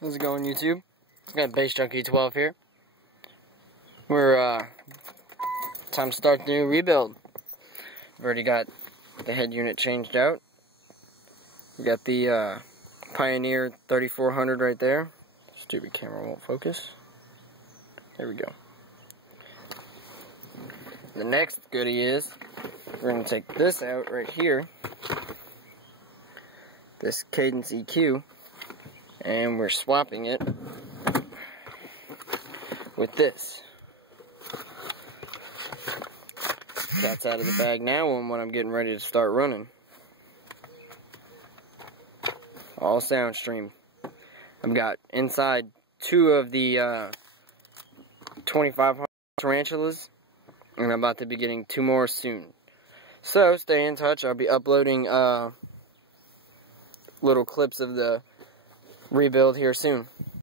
How's it going, YouTube? Got Bass Junkie 12 here. We're time to start the new rebuild. We've already got the head unit changed out. We got the Pioneer 3400 right there. Stupid camera won't focus. There we go. The next goodie is we're going to take this out right here, this Cadence EQ, and we're swapping it with this. Cat's out of the bag now and when I'm getting ready to start running. All Soundstream. I've got inside 2 of the 2500 Tarantulas, and I'm about to be getting 2 more soon. So stay in touch. I'll be uploading little clips of the rebuild here soon.